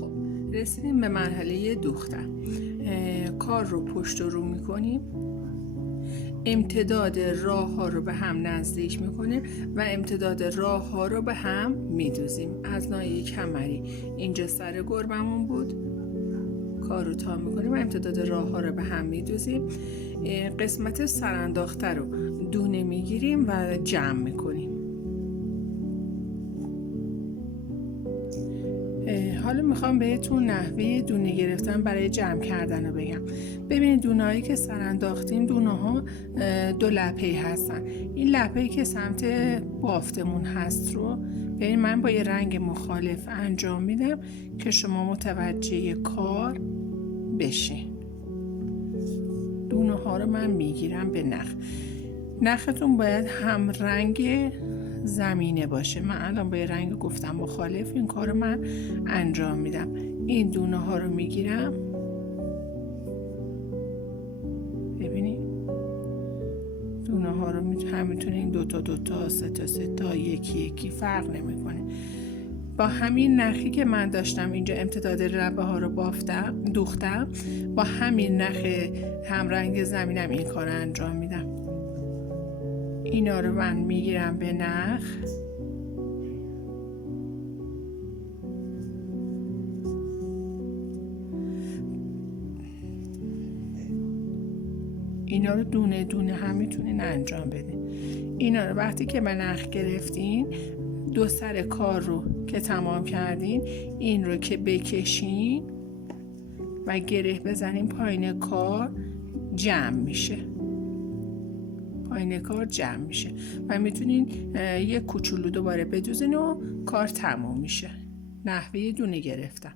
خب رسیدیم به مرحله دوختن. کار رو پشت رو میکنیم، امتداد راه ها رو به هم نزدیک میکنیم و امتداد راه ها رو به هم میدوزیم. از ناحیه کمری اینجا سر گربمون بود، کار رو تا میکنیم و امتداد راه ها رو به هم میدوزیم. قسمت سرانداخته رو دونه میگیریم و جمع میکنیم. حالا میخوام بهتون نحوه دونه گرفتن برای جمع کردن رو بگم. ببینید دونه هایی که سرانداختیم دونه ها دو لپه هستن. این لپه‌ای که سمت بافتمون هست رو ببینید من با یه رنگ مخالف انجام میدم که شما متوجه کار بشین. دونه ها رو من میگیرم به نخ. نختون باید هم رنگ زمینه باشه. من الان با یه رنگ گفتم مخالف این کار من انجام میدم. این دونه ها رو میگیرم، ببینید دونه ها رو هم میتونین دوتا سه تا یکی فرق نمیکنه. با همین نخی که من داشتم اینجا امتداد ربه ها رو دوختم، با همین نخ هم رنگ زمینم این کار انجام میدم. اینا رو من میگیرم به نخ، اینا رو دونه دونه هم میتونین انجام بدین. اینا رو وقتی که به نخ گرفتین، دو سر کار رو که تمام کردین این رو که بکشین و گره بزنین پایین کار جمع میشه. پایین کار جمع میشه و میتونین یک کوچولو دوباره بدوزین و کار تموم میشه. نحوه دونه گرفتن.